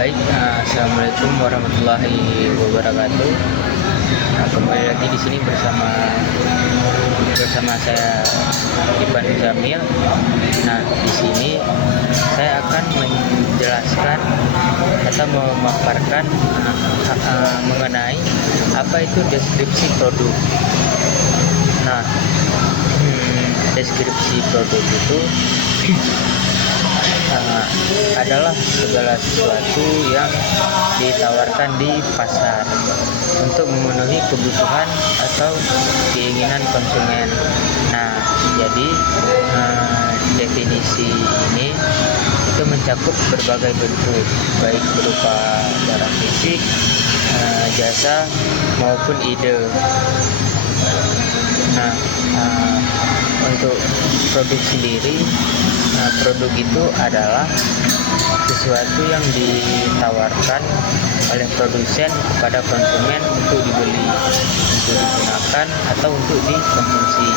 Baik, assalamualaikum warahmatullahi wabarakatuh. Kembali lagi di sini bersama saya Iban Jamil. Nah, di sini saya akan menjelaskan atau memaparkan mengenai apa itu deskripsi produk. Nah, deskripsi produk itu adalah segala sesuatu yang ditawarkan di pasar untuk memenuhi kebutuhan atau keinginan konsumen. Nah, jadi definisi ini itu mencakup berbagai bentuk, baik berupa barang fisik, jasa maupun ide. Nah, untuk produk sendiri, produk itu adalah sesuatu yang ditawarkan oleh produsen kepada konsumen untuk dibeli, untuk digunakan atau untuk dikonsumsi.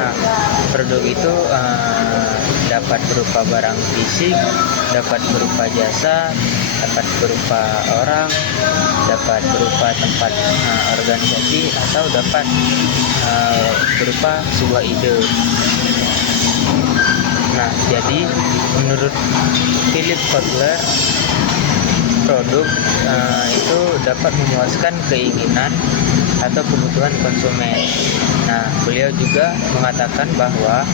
Nah, produk itu dapat berupa barang fisik, dapat berupa jasa, dapat berupa orang, dapat berupa tempat organisasi, atau dapat berupa sebuah ide. Nah, jadi menurut Philip Kotler, produk itu dapat memuaskan keinginan atau kebutuhan konsumen. Nah, beliau juga mengatakan bahwa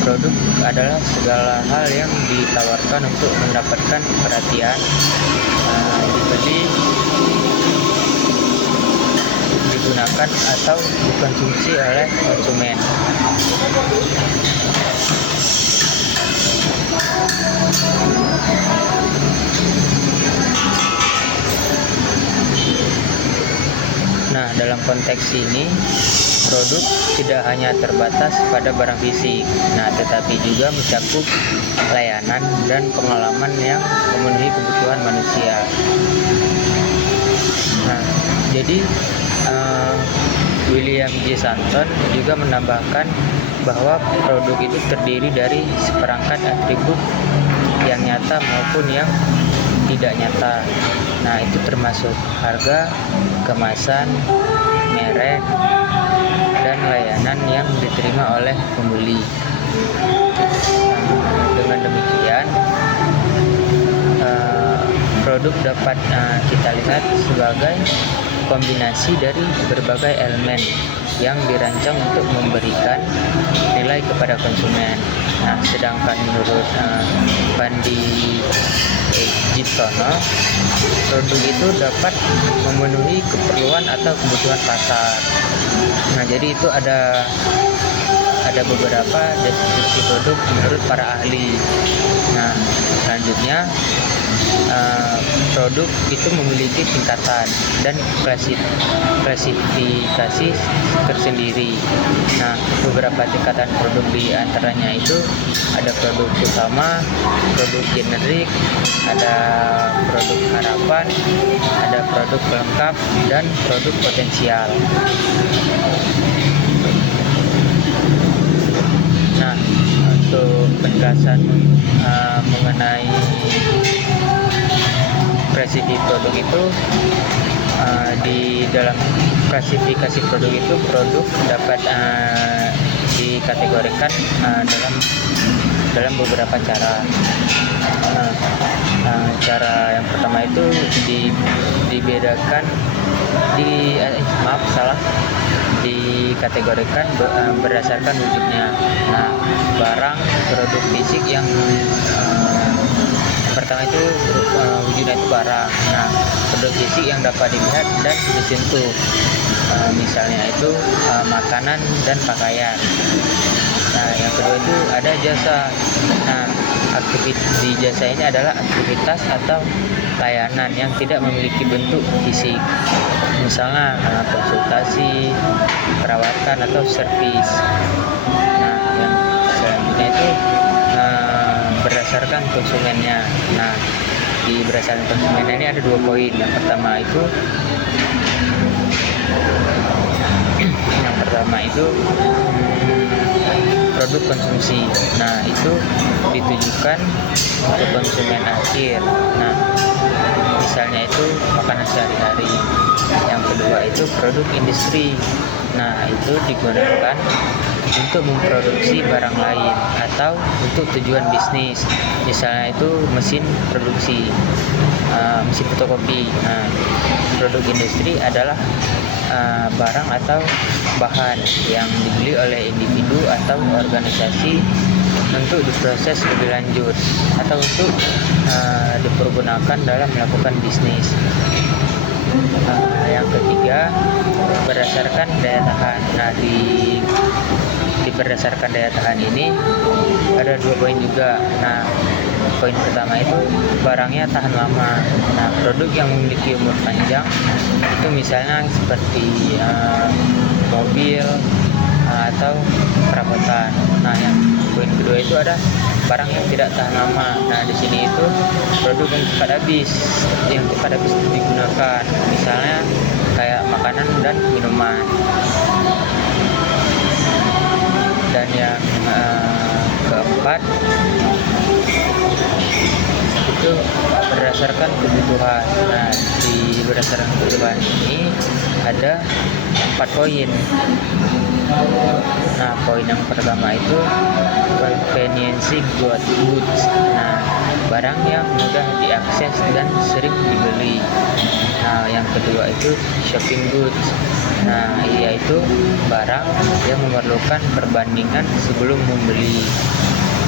produk adalah segala hal yang ditawarkan untuk mendapatkan perhatian, dibeli, digunakan atau dikonsumsi oleh konsumen. Nah, dalam konteks ini, produk tidak hanya terbatas pada barang fisik, tetapi juga mencakup layanan dan pengalaman yang memenuhi kebutuhan manusia. Nah, jadi William J. Sutton juga menambahkan bahwa produk itu terdiri dari seperangkat atribut yang nyata maupun yang tidak nyata. Nah, itu termasuk harga, kemasan, merek, dan layanan yang diterima oleh pembeli. Dengan demikian, produk dapat kita lihat sebagai kombinasi dari berbagai elemen yang dirancang untuk memberikan nilai kepada konsumen. Nah, sedangkan menurut Bandi Gibsono, produk itu dapat memenuhi keperluan atau kebutuhan pasar. Nah, jadi itu ada beberapa deskripsi produk menurut para ahli. Nah, selanjutnya produk itu memiliki tingkatan dan klasifikasi tersendiri. Nah, beberapa tingkatan produk di antaranya itu ada produk utama, produk generik, ada produk harapan, ada produk pelengkap, dan produk potensial. Nah, untuk penjelasan mengenai klasifikasi produk itu, di dalam klasifikasi produk itu, produk dapat dikategorikan dalam beberapa cara. Cara yang pertama itu dibedakan dikategorikan berdasarkan wujudnya. Nah, barang produk fisik yang pertama itu wujudnya itu barang. Nah, produk fisik yang dapat dilihat dan disentuh, misalnya itu makanan dan pakaian. Nah, yang kedua itu ada jasa. Nah, di jasa ini adalah aktivitas atau layanan yang tidak memiliki bentuk fisik, misalnya konsultasi, perawatan, atau servis. Nah, yang selanjutnya itu berdasarkan konsumennya. Nah, di berdasarkan konsumennya ini ada 2 poin. Yang pertama itu produk konsumsi. Nah, itu ditujukan untuk konsumen akhir. Nah, misalnya itu makanan sehari-hari. Yang kedua itu produk industri. Nah, itu digunakan untuk memproduksi barang lain atau untuk tujuan bisnis. Misalnya itu mesin produksi, mesin fotokopi. Nah, produk industri adalah barang atau bahan yang dibeli oleh individu atau organisasi untuk diproses lebih lanjut atau untuk dipergunakan dalam melakukan bisnis. Yang ketiga, berdasarkan daya tahan. Nah, di berdasarkan daya tahan ini ada 2 poin juga. Nah, poin pertama itu barangnya tahan lama. Nah, produk yang memiliki umur panjang itu misalnya seperti mobil atau perabotan. Nah, yang poin kedua itu ada barang yang tidak tahan lama. Nah, di sini itu produk yang cepat habis digunakan. Misalnya kayak makanan dan minuman. Dan yang keempat itu berdasarkan kebutuhan. Nah, berdasarkan kebutuhan ini ada 4 poin. Nah, poin yang pertama itu convenience goods. Nah, barang yang mudah diakses dan sering dibeli. Nah, yang kedua itu shopping goods. Nah, yaitu barang yang memerlukan perbandingan sebelum membeli.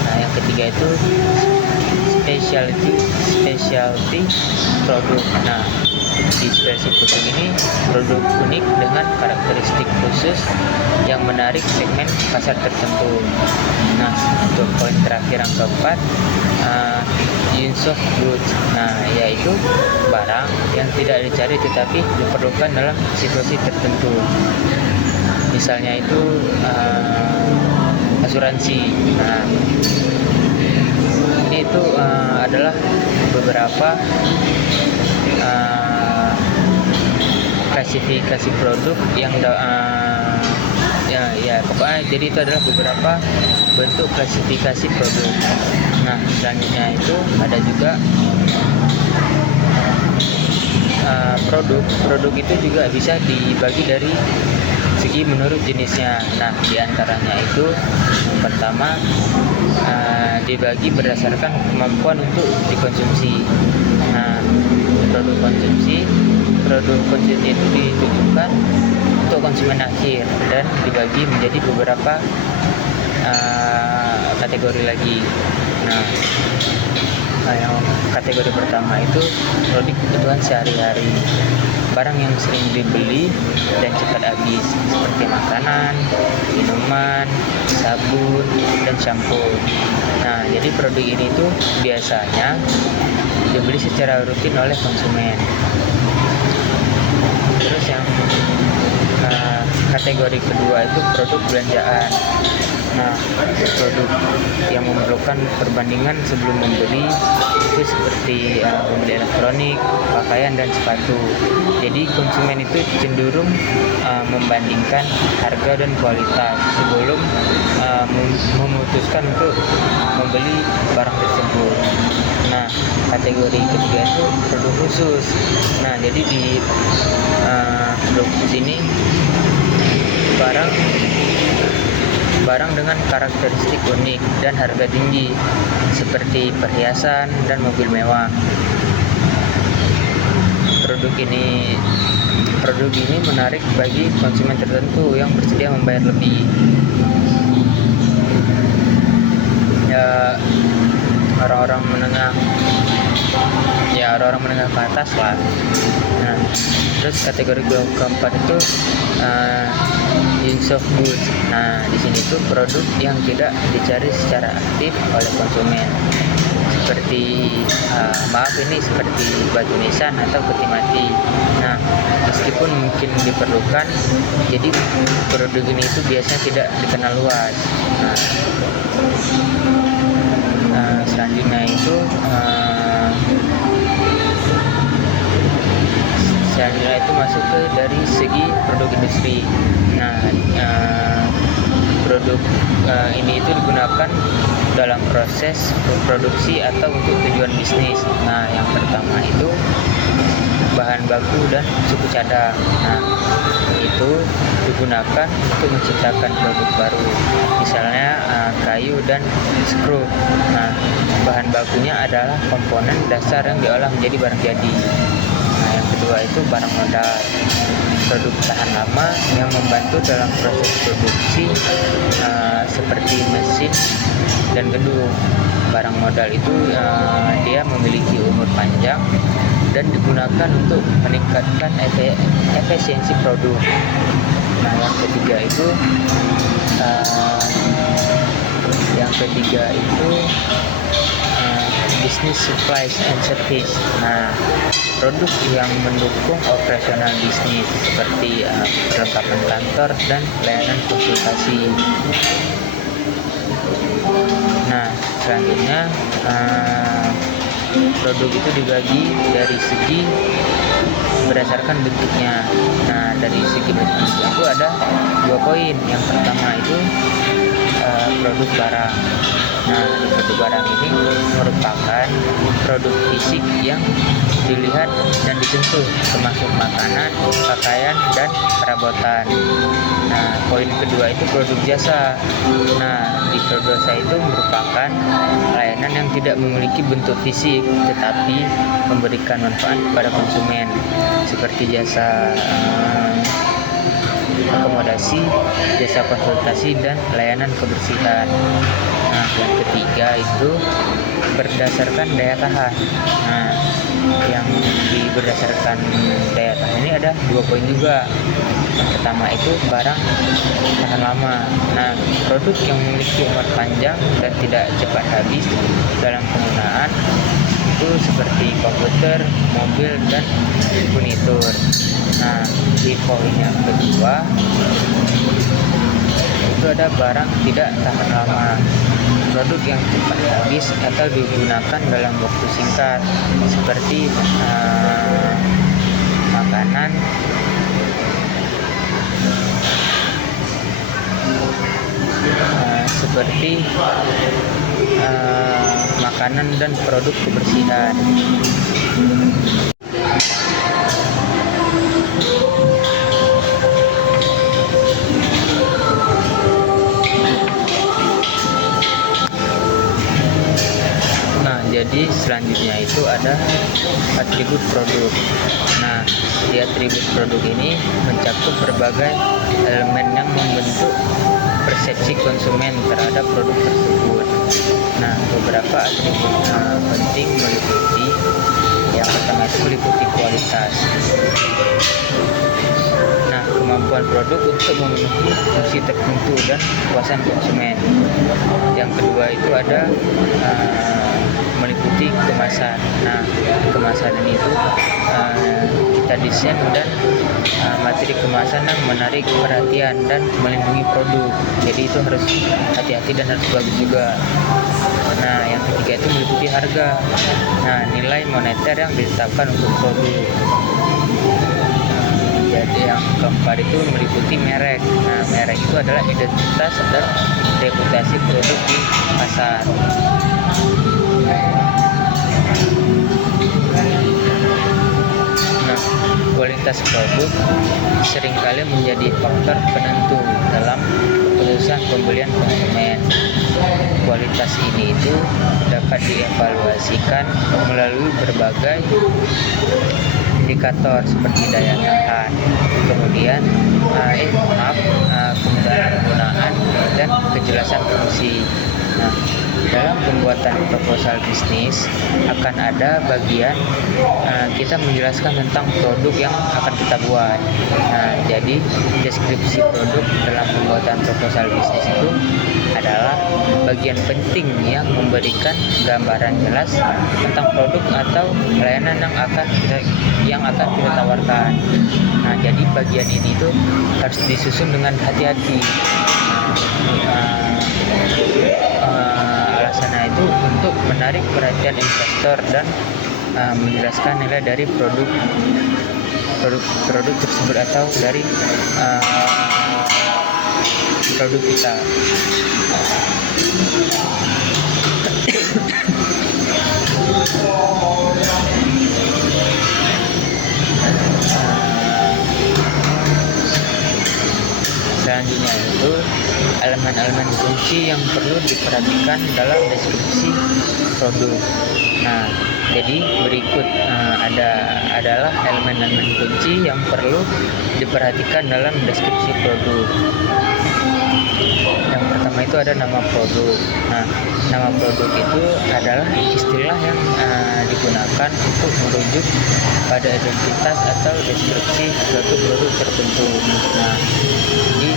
Nah, yang ketiga itu specialty produk. Nah, di specialty produk ini produk unik dengan karakteristik khusus yang menarik segmen pasar tertentu. Nah, untuk poin terakhir yang keempat, use of goods. Nah, yaitu barang yang tidak dicari tetapi diperlukan dalam situasi tertentu. Misalnya itu asuransi. Nah, ini itu adalah beberapa klasifikasi produk yang pokoknya jadi itu adalah beberapa bentuk klasifikasi produk. Nah, selanjutnya itu ada juga produk itu juga bisa dibagi dari segi menurut jenisnya. Nah, diantaranya itu pertama dibagi berdasarkan kemampuan untuk dikonsumsi. Nah, produk konsumsi itu ditujukan untuk konsumen akhir dan dibagi menjadi beberapa kategori lagi. Nah, yang kategori pertama itu produk kebutuhan sehari-hari, barang yang sering dibeli dan cepat habis seperti makanan, minuman, sabun, dan shampoo. Nah, jadi produk ini tuh biasanya dibeli secara rutin oleh konsumen. Terus yang kategori kedua itu produk belanjaan. Nah, produk yang memerlukan perbandingan sebelum membeli itu seperti membeli elektronik, pakaian, dan sepatu. Jadi konsumen itu cenderung membandingkan harga dan kualitas sebelum memutuskan untuk membeli barang tersebut. Nah, kategori ketiga itu produk khusus. Nah, jadi di produk khusus ini barang dengan karakteristik unik dan harga tinggi seperti perhiasan dan mobil mewah. Produk ini menarik bagi konsumen tertentu yang bersedia membayar lebih. Ya, orang-orang menengah ke atas lah. Nah, terus kategori keempat itu use of goods. Nah, di sini tuh produk yang tidak dicari secara aktif oleh konsumen, seperti seperti batu nisan atau peti mati. Nah, meskipun mungkin diperlukan, jadi produk ini itu biasanya tidak dikenal luas. Selanjutnya itu masuk ke dari segi produk industri. Nah, produk produk ini itu digunakan dalam proses produksi atau untuk tujuan bisnis. Nah, yang pertama itu bahan baku dan suku cadang. Nah, itu digunakan untuk menciptakan produk baru, misalnya kayu dan skru. Nah, bahan bakunya adalah komponen dasar yang diolah menjadi barang jadi. Nah, yang kedua itu barang modal, produk tahan lama yang membantu dalam proses produksi seperti mesin dan gedung. Barang modal itu dia memiliki umur panjang dan digunakan untuk meningkatkan efisiensi produk. Nah, yang ketiga itu business supplies and service. Nah, produk yang mendukung operasional bisnis seperti perlengkapan kantor dan layanan konsultasi. Nah, selanjutnya produk itu dibagi dari segi berdasarkan bentuknya. Nah, dari segi bentuk itu ada 2 poin. Yang pertama itu produk barang. Nah, produk barang ini merupakan produk fisik yang dilihat dan disentuh, termasuk makanan, pakaian, dan perabotan. Nah, poin kedua itu produk jasa. Nah, di produk jasa itu merupakan layanan yang tidak memiliki bentuk fisik, tetapi memberikan manfaat kepada konsumen, seperti jasa akomodasi, jasa konsultasi, dan layanan kebersihan. Nah, yang ketiga itu berdasarkan daya tahan. Nah, yang berdasarkan daya tahan ini ada 2 poin juga. Yang pertama itu barang tahan lama. Nah, produk yang memiliki umur panjang dan tidak cepat habis dalam penggunaan itu seperti komputer, mobil, dan furnitur. Nah, di poin yang kedua itu ada barang tidak tahan lama, produk yang cepat habis atau digunakan dalam waktu singkat, seperti makanan, makanan dan produk kebersihan. Jadi selanjutnya itu ada atribut produk. Nah, di atribut produk ini mencakup berbagai elemen yang membentuk persepsi konsumen terhadap produk tersebut. Nah, beberapa atribut penting meliputi, yang pertama itu meliputi kualitas. Nah, kemampuan produk untuk memenuhi fungsi tertentu dan kepuasan konsumen. Yang kedua itu ada meliputi kemasan. Nah, kemasan itu kita desain dan materi kemasan yang menarik perhatian dan melindungi produk. Jadi itu harus hati-hati dan harus bagus juga. Nah, yang ketiga itu meliputi harga. Nah, nilai moneter yang ditetapkan untuk produk. Jadi yang keempat itu meliputi merek. Nah, merek itu adalah identitas dan reputasi produk di pasar. Nah, kualitas produk seringkali menjadi faktor penentu dalam keputusan pembelian konsumen. Kualitas ini itu dapat dievaluasikan melalui berbagai indikator seperti daya tahan, kemudian kemudahan penggunaan, dan kejelasan fungsi. Nah, dalam pembuatan proposal bisnis akan ada bagian kita menjelaskan tentang produk yang akan kita buat. Nah, jadi deskripsi produk dalam pembuatan proposal bisnis itu adalah bagian penting yang memberikan gambaran jelas tentang produk atau layanan yang akan kita tawarkan. Nah, jadi bagian ini tuh harus disusun dengan hati-hati. Alasannya itu untuk menarik perhatian investor dan menjelaskan nilai dari produk tersebut atau dari produk kita. Selanjutnya itu elemen-elemen kunci yang perlu diperhatikan dalam deskripsi produk. Nah, jadi berikut adalah elemen-elemen kunci yang perlu diperhatikan dalam deskripsi produk. Yang pertama itu ada nama produk. Nah, nama produk itu adalah istilah yang digunakan untuk merujuk pada identitas atau deskripsi suatu produk tertentu. Nah, jadi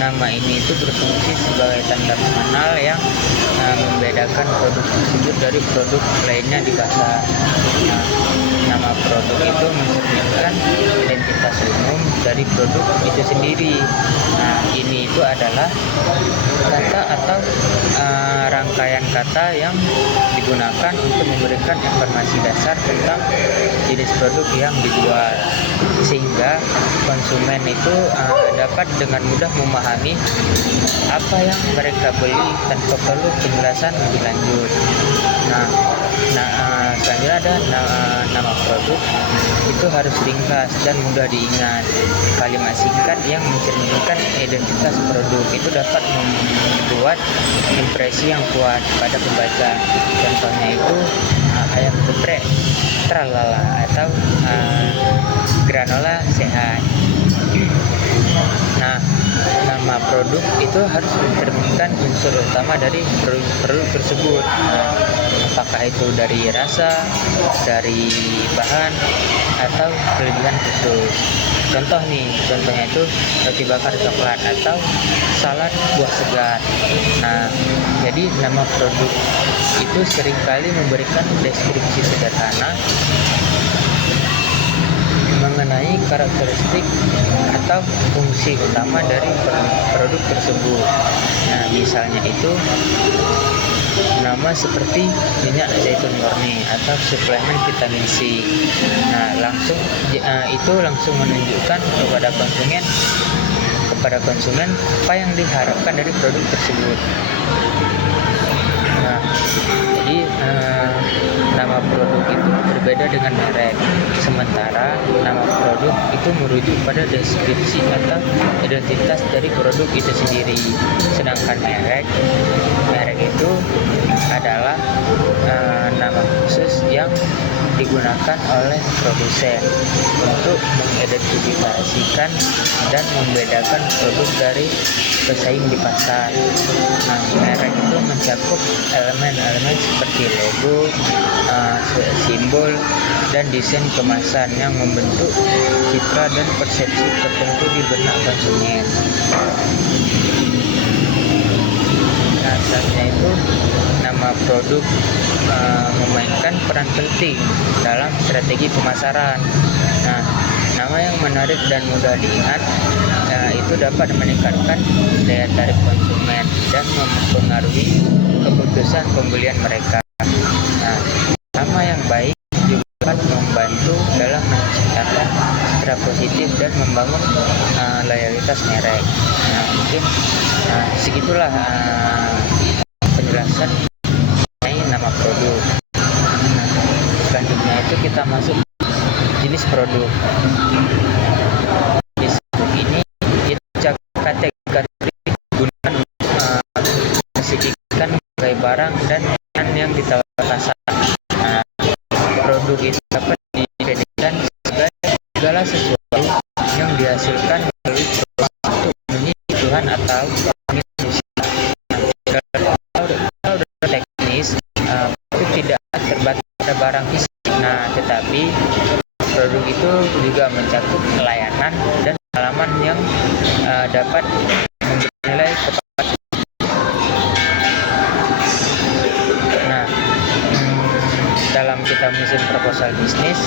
nama ini itu berfungsi sebagai tanda pengenal yang membedakan produk tersebut dari produk lainnya di pasar. Nah, nama produk itu mencerminkan identitas umum dari produk itu sendiri. Nah, ini itu adalah kata atau rangkaian kata yang digunakan untuk memberikan informasi dasar tentang jenis produk yang dijual, sehingga konsumen itu dapat dengan mudah memahami apa yang mereka beli tanpa perlu penjelasan lebih lanjut. Selanjutnya ada nama produk itu harus ringkas dan mudah diingat. Kalimat singkat yang mencerminkan identitas produk itu dapat membuat impresi yang kuat pada pembaca. Contohnya itu ayam geprek tralala atau granola sehat. Nah, nama produk itu harus mencerminkan unsur utama dari produk tersebut. Apakah itu dari rasa, dari bahan, atau kelebihan khusus. Contohnya itu roti bakar coklat atau salad buah segar. Nah, jadi nama produk itu seringkali memberikan deskripsi sederhana mengenai karakteristik atau fungsi utama dari produk tersebut. Nah, misalnya itu nama seperti minyak zaitun murni atau suplemen vitamin C. Nah, itu langsung menunjukkan kepada konsumen apa yang diharapkan dari produk tersebut. Nah, jadi nama produk itu berbeda dengan merek. Sementara nama produk itu merujuk pada deskripsi atau identitas dari produk itu sendiri. Sedangkan merek itu adalah nama khusus yang digunakan oleh produsen untuk mengidentifikasikan dan membedakan produk dari pesaing di pasar. Nah, merek itu mencakup elemen-elemen seperti logo, simbol, dan desain kemasan yang membentuk citra dan persepsi tertentu di benak konsumen. Nah, selanjutnya itu nama produk memainkan peran penting dalam strategi pemasaran. Nah, nama yang menarik dan mudah diingat itu dapat meningkatkan daya tarik konsumen dan mempengaruhi keputusan pembelian mereka. Nah, nama yang baik juga dapat membantu dalam menciptakan citra positif dan membangun loyalitas merek. Nah, mungkin segitulah penjelasan mengenai nama produk. Nah, selanjutnya itu kita masuk jenis produk. Jenis produk ini kita kategori guna menspesifikkan sebagai barang dan yang ditawarkan pasar. Nah, produk itu dapat didefinisikan sebagai segala sesuatu yang dihasilkan melalui proses untuk memenuhi kebutuhan atau manusia. Kalau teknis itu tidak terbatas pada barang fisik. Nah, tetapi produk itu juga mencakup layanan dan pengalaman yang dapat memberi nilai kepada. Nah, dalam kita menyusun proposal bisnis,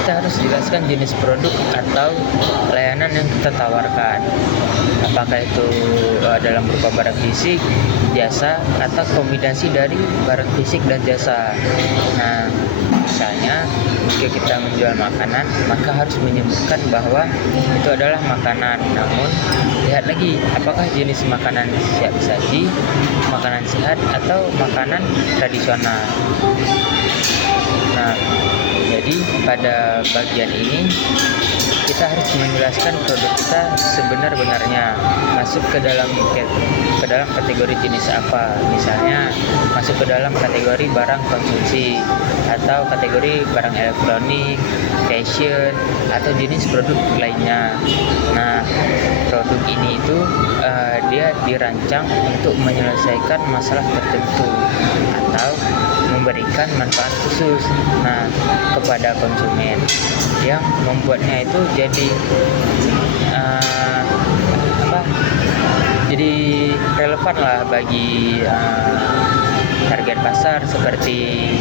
kita harus jelaskan jenis produk atau layanan yang kita tawarkan. Apakah itu dalam berupa barang fisik, jasa, atau kombinasi dari barang fisik dan jasa. Nah, Misalnya, jika kita menjual makanan, maka harus menyebutkan bahwa itu adalah makanan. Namun, lihat lagi, apakah jenis makanan siap saji, makanan sehat, atau makanan tradisional. Nah, jadi pada bagian ini kita harus menjelaskan produk kita sebenar-benarnya masuk ke dalam kategori jenis apa. Misalnya masuk ke dalam kategori barang konsumsi atau kategori barang elektronik, fashion, atau jenis produk lainnya. Nah, produk ini itu dia dirancang untuk menyelesaikan masalah tertentu atau memberikan manfaat khusus kepada konsumen yang membuatnya itu jadi jadi relevan lah bagi target pasar seperti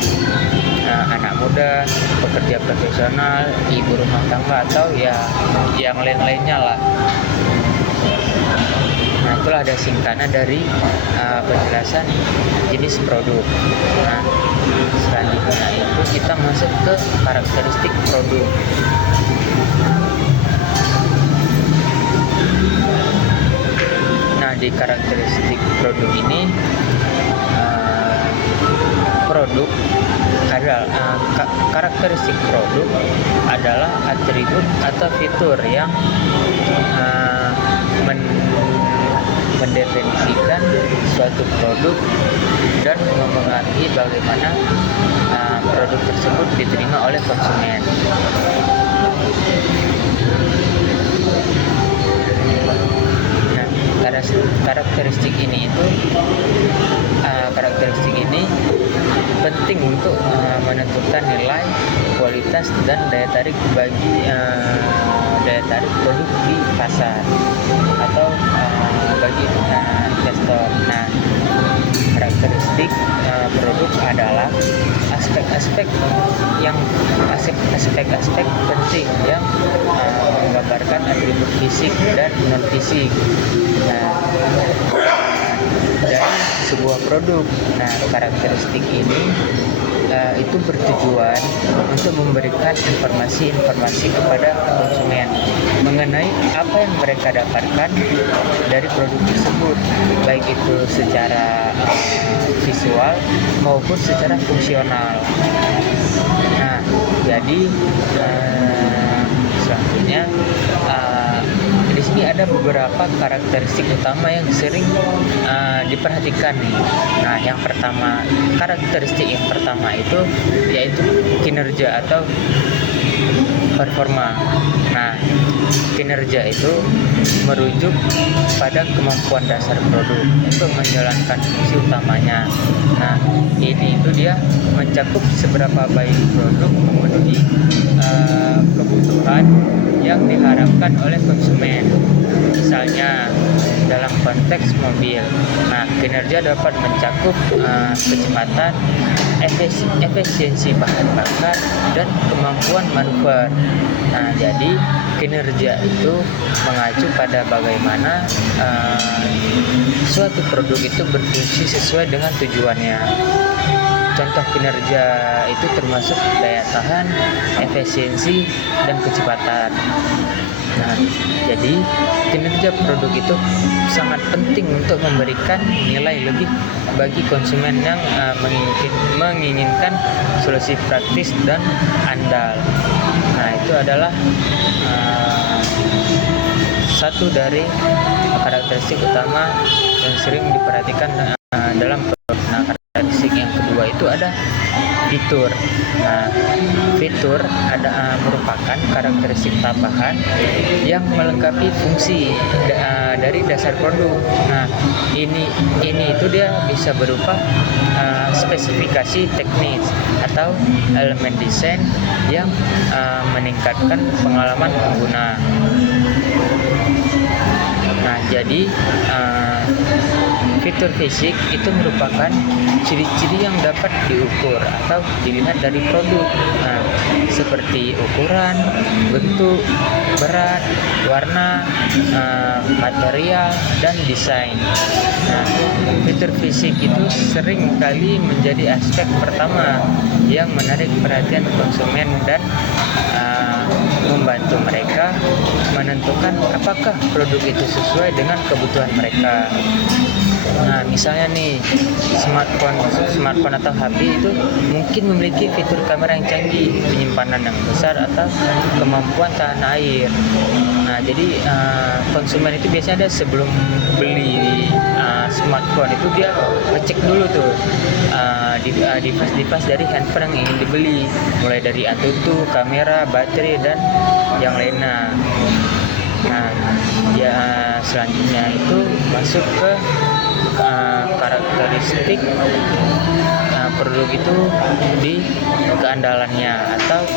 anak muda, pekerja profesional, ibu rumah tangga, atau ya yang lain-lainnya lah. Nah, itulah ada singkatan dari penjelasan jenis produk. Nah, selanjutnya itu kita masuk ke karakteristik produk. Nah, di karakteristik produk ini, produk adalah karakteristik produk adalah atribut atau fitur yang mendefinisikan suatu produk dan mempengaruhi bagaimana produk tersebut diterima oleh konsumen. Nah, karakteristik ini penting untuk menentukan nilai, kualitas, dan daya tarik produk di pasar atau bagi investor. Nah, karakteristik produk adalah aspek-aspek penting yang menggambarkan atribut fisik dan non fisik dari sebuah produk. Nah, karakteristik ini itu bertujuan untuk memberikan informasi kepada konsumen mengenai apa yang mereka dapatkan dari produk tersebut, baik itu secara visual maupun secara fungsional. Nah, jadi selanjutnya di sini ada beberapa karakteristik utama yang sering diperhatikan nih. Nah, yang pertama, karakteristik yang pertama itu yaitu kinerja atau performa. Nah, kinerja itu merujuk pada kemampuan dasar produk untuk menjalankan fungsi utamanya. Nah, ini itu dia mencakup seberapa baik produk memenuhi kebutuhan yang diharapkan oleh konsumen. Misalnya dalam konteks mobil, nah kinerja dapat mencakup kecepatan, efisiensi bahan bakar, dan kemampuan manuver. Nah, jadi kinerja itu mengacu pada bagaimana suatu produk itu berfungsi sesuai dengan tujuannya. Contoh kinerja itu termasuk daya tahan, efisiensi, dan kecepatan. Nah, jadi kinerja produk itu sangat penting untuk memberikan nilai lebih bagi konsumen yang menginginkan solusi praktis dan andal. Nah, itu adalah satu dari karakteristik utama yang sering diperhatikan dalam produk. Nah, karakteristik yang kedua itu ada fitur. Nah, fitur merupakan karakteristik tambahan yang melengkapi fungsi dari dasar produk. Nah, ini itu dia bisa berupa spesifikasi teknis atau elemen desain yang meningkatkan pengalaman pengguna. Nah, jadi fitur fisik itu merupakan ciri-ciri yang dapat diukur atau dilihat dari produk. Nah, seperti ukuran, bentuk, berat, warna, material, dan desain. Nah, fitur fisik itu sering kali menjadi aspek pertama yang menarik perhatian konsumen dan membantu mereka menentukan apakah produk itu sesuai dengan kebutuhan mereka. Nah, misalnya nih, smartphone atau HP itu mungkin memiliki fitur kamera yang canggih, penyimpanan yang besar, atau kemampuan tahan air. Nah, jadi konsumen itu biasanya sebelum beli smartphone itu dia ngecek dulu tuh device dari handphone yang ingin dibeli, mulai dari Antutu, kamera, baterai, dan yang lainnya. Nah, ya selanjutnya itu masuk ke karakteristik produk itu di keandalannya atau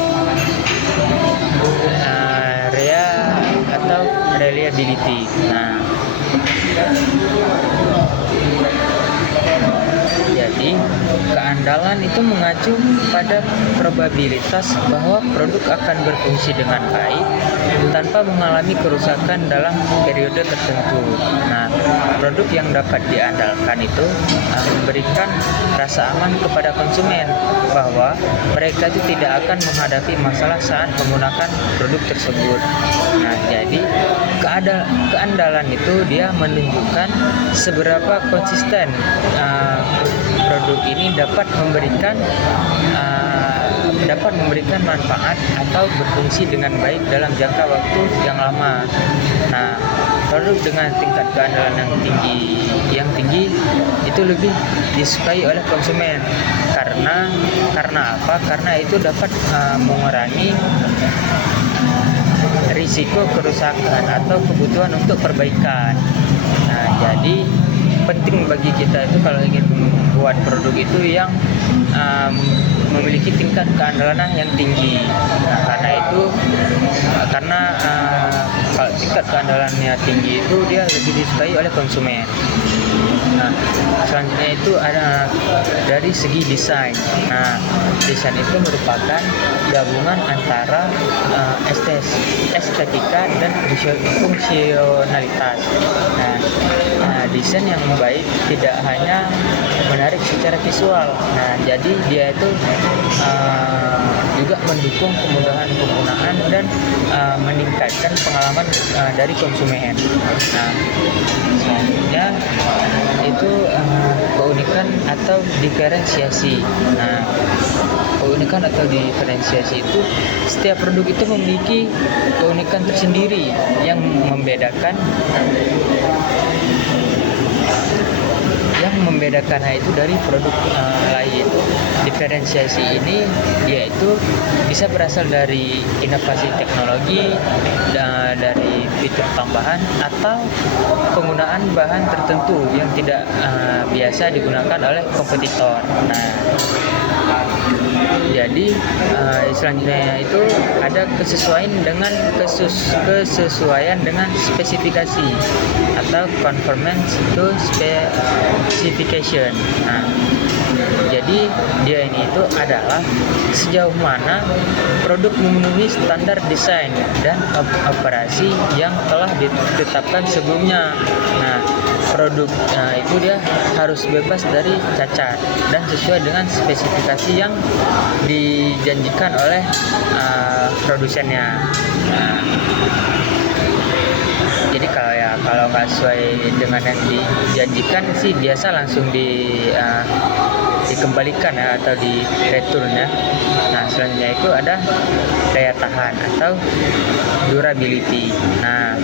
reliability. Nah, jadi keandalan itu mengacu pada probabilitas bahwa produk akan berfungsi dengan baik tanpa mengalami kerusakan dalam periode tertentu. Nah, produk yang dapat diandalkan itu memberikan rasa aman kepada konsumen bahwa mereka itu tidak akan menghadapi masalah saat menggunakan produk tersebut. Nah, jadi keandalan itu dia menunjukkan seberapa konsisten produk ini dapat memberikan manfaat atau berfungsi dengan baik dalam jangka waktu yang lama. Nah, produk dengan tingkat keandalan yang tinggi itu lebih disukai oleh konsumen karena apa? Karena itu dapat mengurangi risiko kerusakan atau kebutuhan untuk perbaikan. Nah, jadi penting bagi kita itu kalau ingin membuat produk itu yang memiliki tingkat keandalan yang tinggi. Nah, karena kalau tingkat keandalannya tinggi itu dia lebih disukai oleh konsumen. Nah, selanjutnya itu ada dari segi desain. Nah, desain itu merupakan gabungan antara estetika dan fungsionalitas. Nah, desain yang baik tidak hanya menarik secara visual. Nah, jadi dia itu juga mendukung kemudahan penggunaan dan meningkatkan pengalaman dari konsumen. Nah, selanjutnya itu keunikan atau diferensiasi. Nah, keunikan atau diferensiasi itu setiap produk itu memiliki keunikan tersendiri yang membedakan hal itu dari produk lain. Diferensiasi ini yaitu bisa berasal dari inovasi teknologi, dari fitur tambahan, atau penggunaan bahan tertentu yang tidak biasa digunakan oleh kompetitor. Nah, jadi selanjutnya itu ada kesesuaian dengan spesifikasi atau conformance to specification. Nah, jadi dia ini itu adalah sejauh mana produk memenuhi standar desain dan operasi yang telah ditetapkan sebelumnya. Nah, produk itu dia harus bebas dari cacat dan sesuai dengan spesifikasi yang dijanjikan oleh produsennya. Nah, jadi kalau nggak sesuai dengan yang dijanjikan sih biasa langsung dikembalikan ya, atau di return ya. Nah, selanjutnya itu ada daya tahan atau durability. Nah,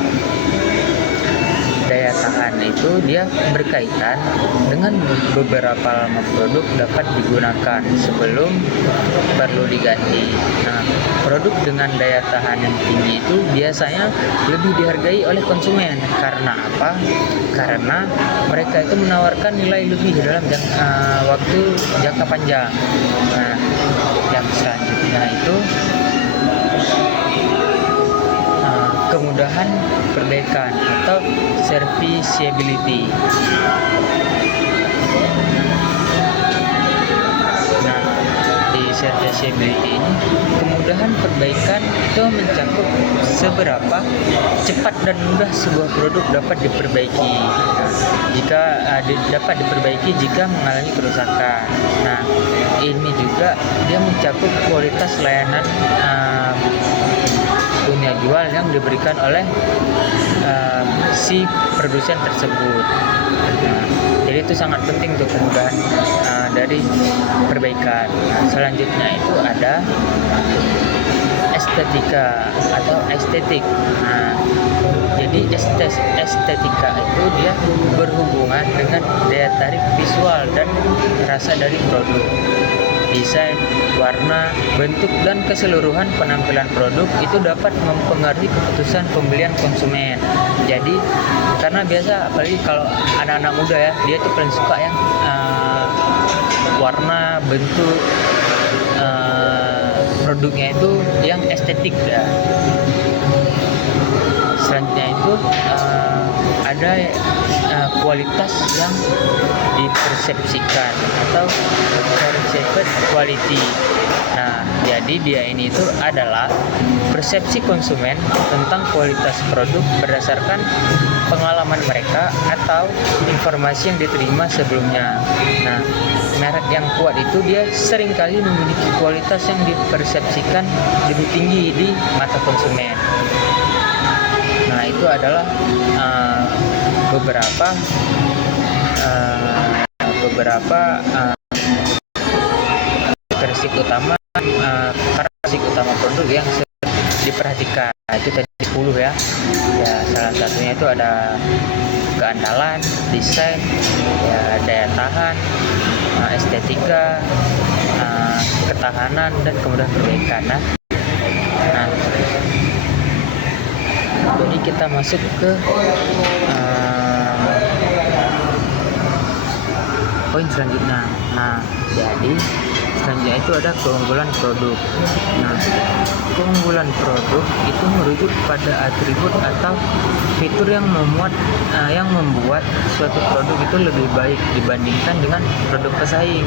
daya tahan itu dia berkaitan dengan beberapa lama produk dapat digunakan sebelum perlu diganti. Nah, produk dengan daya tahan yang tinggi itu biasanya lebih dihargai oleh konsumen. Karena apa? Karena mereka itu menawarkan nilai lebih dalam waktu jangka panjang. Nah, yang selanjutnya itu kemudahan kemudahan perbaikan atau serviceability. Nah, di serviceability ini kemudahan perbaikan itu mencakup seberapa cepat dan mudah sebuah produk dapat diperbaiki. Nah, jika dapat diperbaiki jika mengalami kerusakan. Nah, ini juga dia mencakup kualitas layanan punya jual yang diberikan oleh si produsen tersebut. Nah, jadi itu sangat penting untuk kemudahan dari perbaikan. Nah, selanjutnya itu ada estetika atau estetik. Nah, jadi estetika itu dia berhubungan dengan daya tarik visual dan rasa dari produk. Desain, warna, bentuk, dan keseluruhan penampilan produk itu dapat mempengaruhi keputusan pembelian konsumen. Jadi karena biasa apalagi kalau anak-anak muda ya, dia tuh paling suka yang warna, bentuk produknya itu yang estetik ya. Selanjutnya itu ada kualitas yang dipersepsikan atau perceived quality. Nah, jadi dia ini itu adalah persepsi konsumen tentang kualitas produk berdasarkan pengalaman mereka atau informasi yang diterima sebelumnya. Nah, merek yang kuat itu dia seringkali memiliki kualitas yang dipersepsikan lebih tinggi di mata konsumen. Nah, itu adalah beberapa karakteristik utama produk yang diperhatikan. Nah, itu tadi 10 ya. Ya, salah satunya itu ada keandalan, desain, ya, daya tahan, estetika, ketahanan, dan kemudahan perbaikan. Nah, jadi kita masuk ke poin selanjutnya. Nah, jadi selanjutnya itu ada keunggulan produk. Nah, keunggulan produk itu merujuk pada atribut atau fitur yang membuat suatu produk itu lebih baik dibandingkan dengan produk pesaing.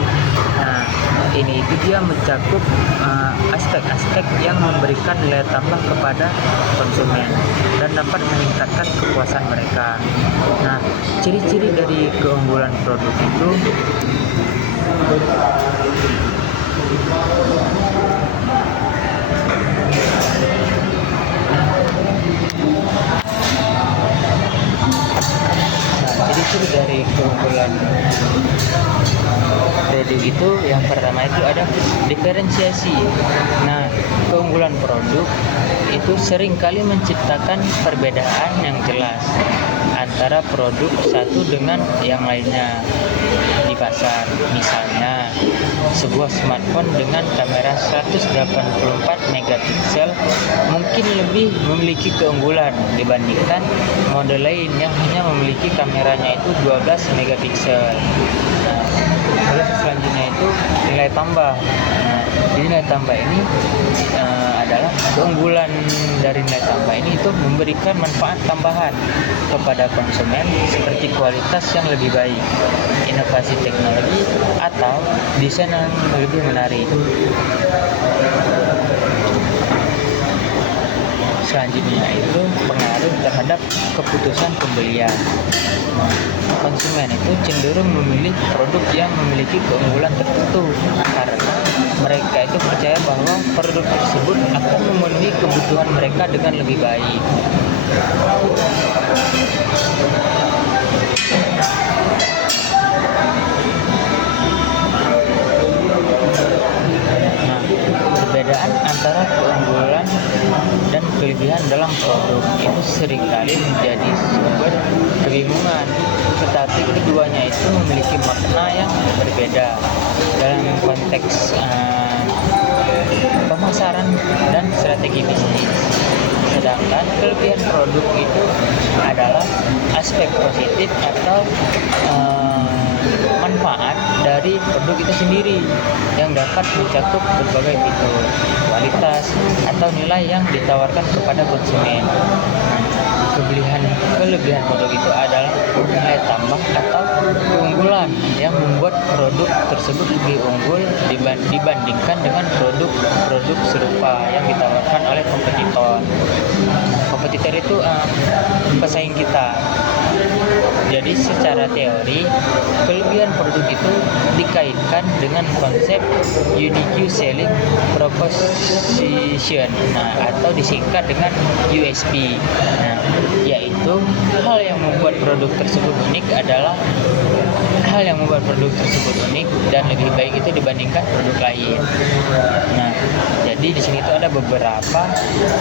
Nah, ini itu dia mencakup aspek-aspek yang memberikan nilai tambah kepada konsumen dan dapat meningkatkan kepuasan mereka. Nah, ciri-ciri dari keunggulan produk itu ciri-ciri dari keunggulan produk itu yang pertama itu ada diferensiasi. Nah, keunggulan produk itu seringkali menciptakan perbedaan yang jelas antara produk satu dengan yang lainnya di pasar. Misalnya, sebuah smartphone dengan kamera 184 megapiksel mungkin lebih memiliki keunggulan dibandingkan model lain yang hanya memiliki kameranya itu 12 megapiksel. Nah, terus selanjutnya itu nilai tambah. Nah, nilai tambah ini adalah keunggulan dari nilai tambah ini itu memberikan manfaat tambahan kepada konsumen seperti kualitas yang lebih baik, inovasi teknologi, atau desain yang lebih menarik. Selanjutnya itu pengaruh terhadap keputusan pembelian. Konsumen itu cenderung memilih produk yang memiliki keunggulan tertentu karena mereka itu percaya bahwa produk tersebut akan memenuhi kebutuhan mereka dengan lebih baik. Perbedaan antara keunggulan dan kelebihan dalam produk itu seringkali menjadi sumber kebingungan, tetapi keduanya itu memiliki makna yang berbeda dalam konteks pemasaran dan strategi bisnis. Sedangkan kelebihan produk itu adalah aspek positif atau manfaat dari produk itu sendiri yang dapat mencakup berbagai fitur, kualitas, atau nilai yang ditawarkan kepada konsumen. Nah, kelebihan produk itu adalah nilai tambah atau keunggulan yang membuat produk tersebut lebih unggul dibandingkan dengan produk serupa yang ditawarkan oleh kompetitor. Kompetitor itu pesaing kita. Jadi secara teori, kelebihan produk itu dikaitkan dengan konsep unique selling proposition, atau disingkat dengan USP. Yaitu hal yang membuat produk tersebut unik dan lebih baik itu dibandingkan produk lain. Jadi di sini itu ada beberapa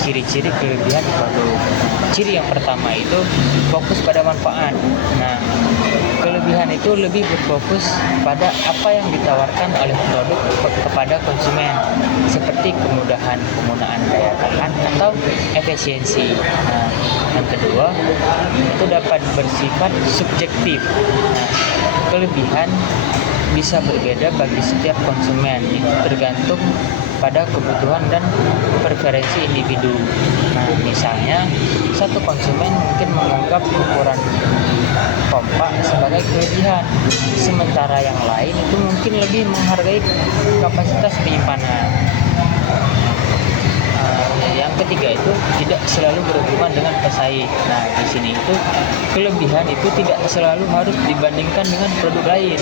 ciri-ciri kelebihan produk. Ciri yang pertama itu fokus pada manfaat. Kelebihan itu lebih berfokus pada apa yang ditawarkan oleh produk kepada konsumen, seperti kemudahan penggunaan daya tahan atau efisiensi. Yang kedua, itu dapat bersifat subjektif. Kelebihan bisa berbeda bagi setiap konsumen, itu tergantung pada kebutuhan dan preferensi individu. Misalnya satu konsumen mungkin menganggap ukuran pompa sebagai kelebihan, sementara yang lain itu mungkin lebih menghargai kapasitas penyimpanan. Yang ketiga itu tidak selalu berhubungan dengan pesaing. Di sini itu kelebihan itu tidak selalu harus dibandingkan dengan produk lain.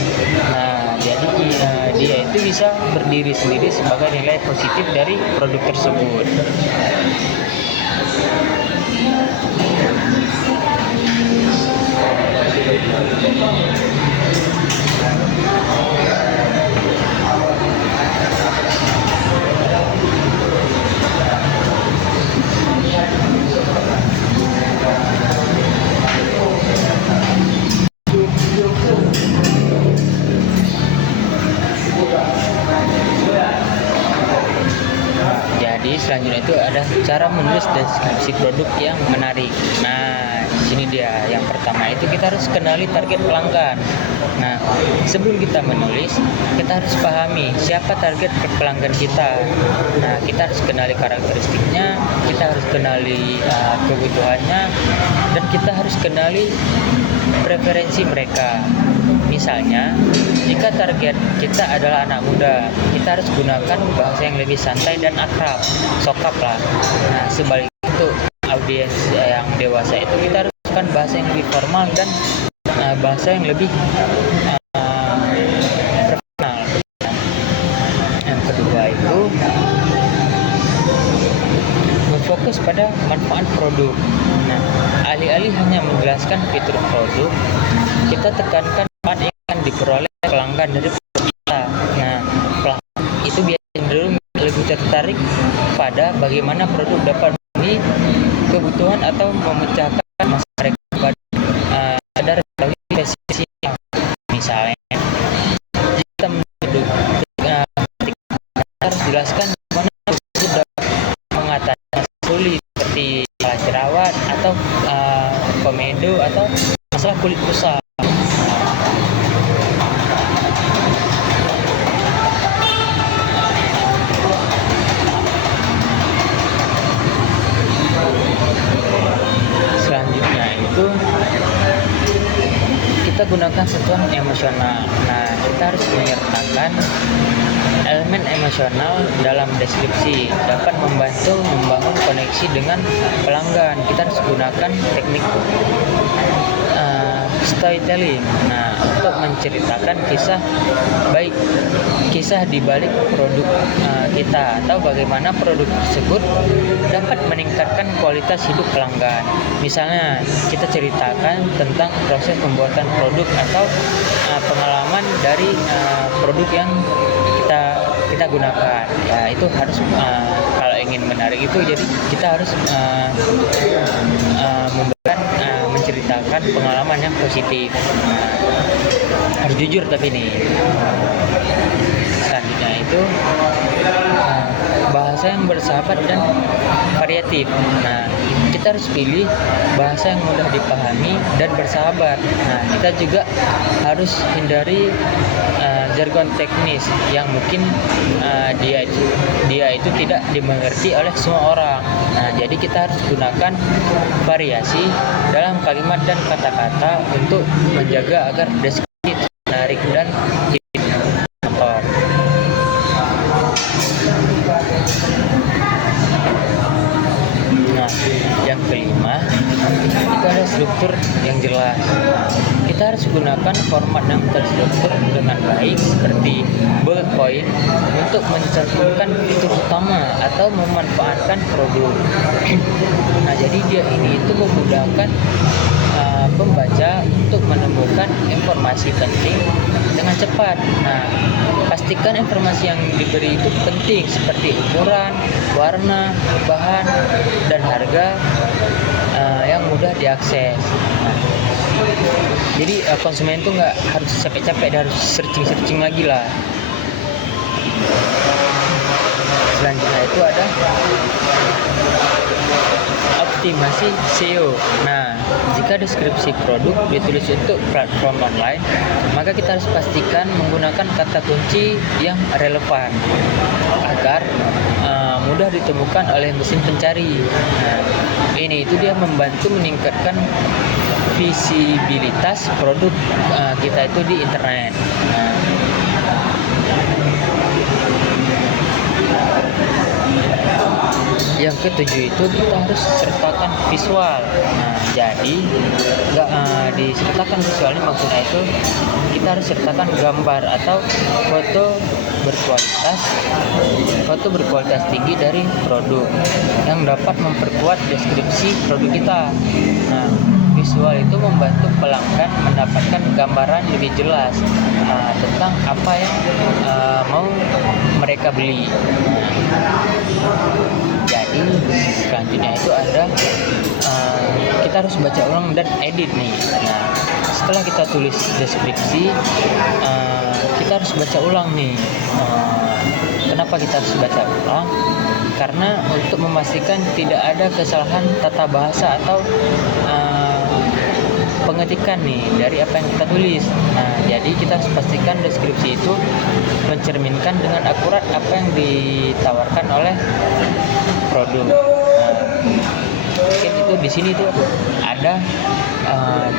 Jadi dia itu bisa berdiri sendiri sebagai nilai positif dari produk tersebut. Jadi selanjutnya itu ada cara menulis deskripsi produk yang menarik. Di sini dia. Yang pertama itu kita harus kenali target pelanggan. Sebelum kita menulis, kita harus pahami siapa target pelanggan kita. Kita harus kenali karakteristiknya, kita harus kenali kebutuhannya, dan kita harus kenali preferensi mereka. Misalnya, jika target kita adalah anak muda, kita harus gunakan bahasa yang lebih santai dan akrab, sokap lah. Sebaliknya untuk audiens yang dewasa itu kita harus gunakan bahasa yang lebih formal dan bahasa yang lebih profesional. Yang kedua itu berfokus pada manfaat produk. Alih-alih hanya menjelaskan fitur produk, kita tekankan manfaat yang akan diperoleh pelanggan dari produk kita. Pelanggan itu biasanya cenderung lebih tertarik pada bagaimana produk dapat memenuhi kebutuhan atau memecahkan masalah mereka pada spesifikasinya. Misalnya, kita harus jelaskan bagaimana produk dapat mengatasi sulit seperti jerawat atau komedo atau masalah kulit kusam. Selanjutnya itu kita gunakan sentuhan emosional. Kita harus menyertakan elemen emosional dalam deskripsi, dapat membantu membangun koneksi dengan pelanggan. Kita harus gunakan teknik storytelling untuk menceritakan kisah di balik produk kita, atau bagaimana produk tersebut dapat meningkatkan kualitas hidup pelanggan. Misalnya kita ceritakan tentang proses pembuatan produk atau pengalaman dari produk yang kita gunakan. Itu harus kalau ingin menarik itu, jadi kita harus menceritakan pengalaman yang positif. Harus jujur tapi nih. Selanjutnya itu bahasa yang bersahabat dan variatif. Kita harus pilih bahasa yang mudah dipahami dan bersahabat. Kita juga harus hindari jargon teknis yang mungkin dia itu tidak dimengerti oleh semua orang. Nah, jadi kita harus gunakan variasi dalam kalimat dan kata-kata untuk menjaga agar deskripsi menarik dan motor. Nah, yang kelima itu ada struktur yang jelas. Kita harus gunakan format yang terstruktur dengan baik seperti bullet point untuk mencantumkan fitur utama atau memanfaatkan produk. Nah, jadi dia ini itu memudahkan pembaca untuk menemukan informasi penting dengan cepat. Nah, pastikan informasi yang diberi itu penting seperti ukuran, warna, bahan, dan harga yang mudah diakses. Nah, jadi konsumen itu nggak harus capek-capek, harus searching lagi lah. Selanjutnya itu ada optimasi SEO. Nah, jika deskripsi produk ditulis untuk platform online, maka kita harus pastikan menggunakan kata kunci yang relevan agar mudah ditemukan oleh mesin pencari. Nah, ini itu dia membantu meningkatkan visibilitas produk kita itu di internet. Yang ketujuh itu kita harus sertakan visual. Nah, jadi nggak disertakan visual ini maksudnya itu kita harus sertakan gambar atau foto berkualitas tinggi dari produk yang dapat memperkuat deskripsi produk kita. Nah, visual itu membantu pelanggan mendapatkan gambaran lebih jelas tentang apa yang mau mereka beli. Jadi selanjutnya itu ada kita harus baca ulang dan edit nih. Nah, setelah kita tulis deskripsi, kita harus baca ulang nih. Kenapa kita harus baca ulang? Karena untuk memastikan tidak ada kesalahan tata bahasa atau pengetikan nih dari apa yang kita tulis. Nah, jadi kita harus pastikan deskripsi itu mencerminkan dengan akurat apa yang ditawarkan oleh produk. Nah, mungkin itu di sini tuh ada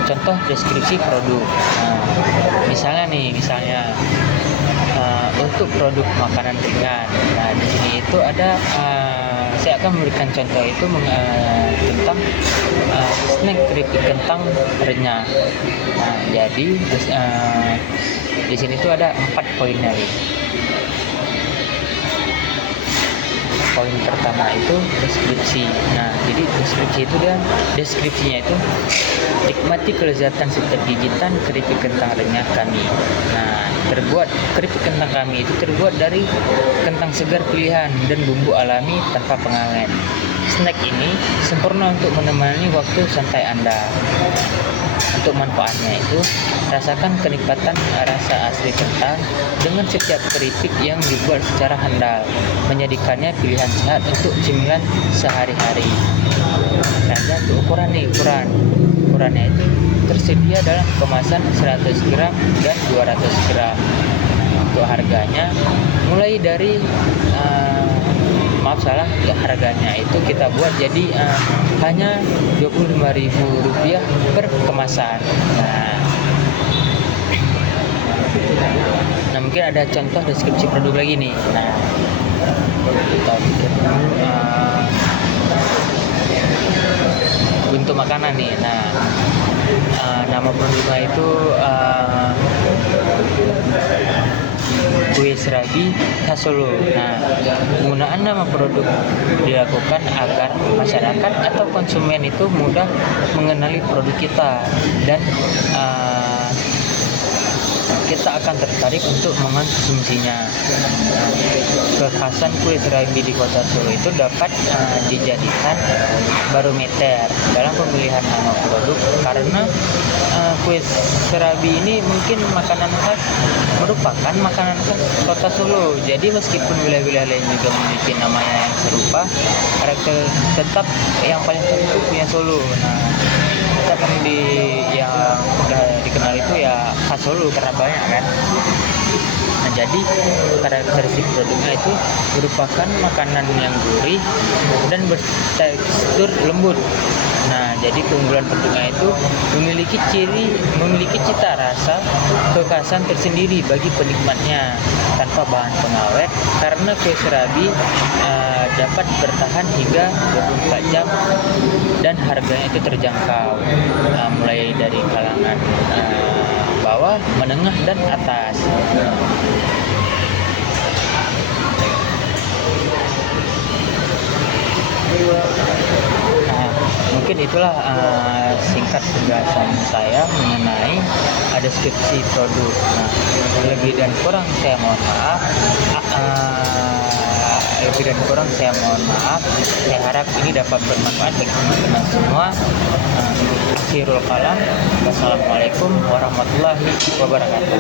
contoh deskripsi produk. Misalnya untuk produk makanan ringan. Nah, di sini itu ada saya akan memberikan contoh itu tentang snack keripik kentang renyah. Nah, jadi di sini tuh ada 4 poinnya nih. Poin pertama itu deskripsi. Nah, jadi deskripsinya itu nikmati kelezatan setiap gigitan keripik kentang renyah kami. Nah, keripik kentang kami itu terbuat dari kentang segar pilihan dan bumbu alami tanpa pengawet. Snack ini sempurna untuk menemani waktu santai Anda. Untuk manfaatnya itu, rasakan kenikmatan rasa asli kentang dengan setiap keripik yang dibuat secara handal, menjadikannya pilihan sehat untuk cemilan sehari-hari. Nah, untuk ukurannya itu tersedia dalam kemasan 100 gram dan 200 gram. Untuk harganya mulai dari harganya itu kita buat jadi hanya Rp25.000 per kemasan. Nah, mungkin ada contoh deskripsi produk lagi nih. Nah, kita bikin untuk makanan nih. Nah, nama produknya itu kue serabi khas Solo. Nah, penggunaan nama produk dilakukan agar masyarakat atau konsumen itu mudah mengenali produk kita dan kita akan tertarik untuk mengonsumsinya. Nah, kekhasan kue serabi di kota Solo itu dapat dijadikan barometer dalam pemilihan nama produk karena kue serabi ini merupakan makanan khas kota Solo. Jadi meskipun wilayah-wilayah lain juga memiliki namanya yang serupa, karakter tetap yang paling tentu punya Solo. Nah, yang udah dikenal itu ya khas Solo karena banyak kan. Nah, jadi karakteristik produknya itu merupakan makanan yang gurih dan bertekstur lembut. Nah, jadi keunggulan produknya itu memiliki cita rasa kekhasan tersendiri bagi penikmatnya tanpa bahan pengawet, karena kue serabi dapat bertahan hingga 24 jam dan harganya itu terjangkau, mulai dari kalangan bawah, menengah, dan atas. Nah, mungkin itulah singkat penjelasan saya mengenai deskripsi produk. Nah, lebih dan kurang saya mohon maaf. Saya harap ini dapat bermanfaat bagi teman-teman semua. Akhirul kalam. Wassalamualaikum warahmatullahi wabarakatuh.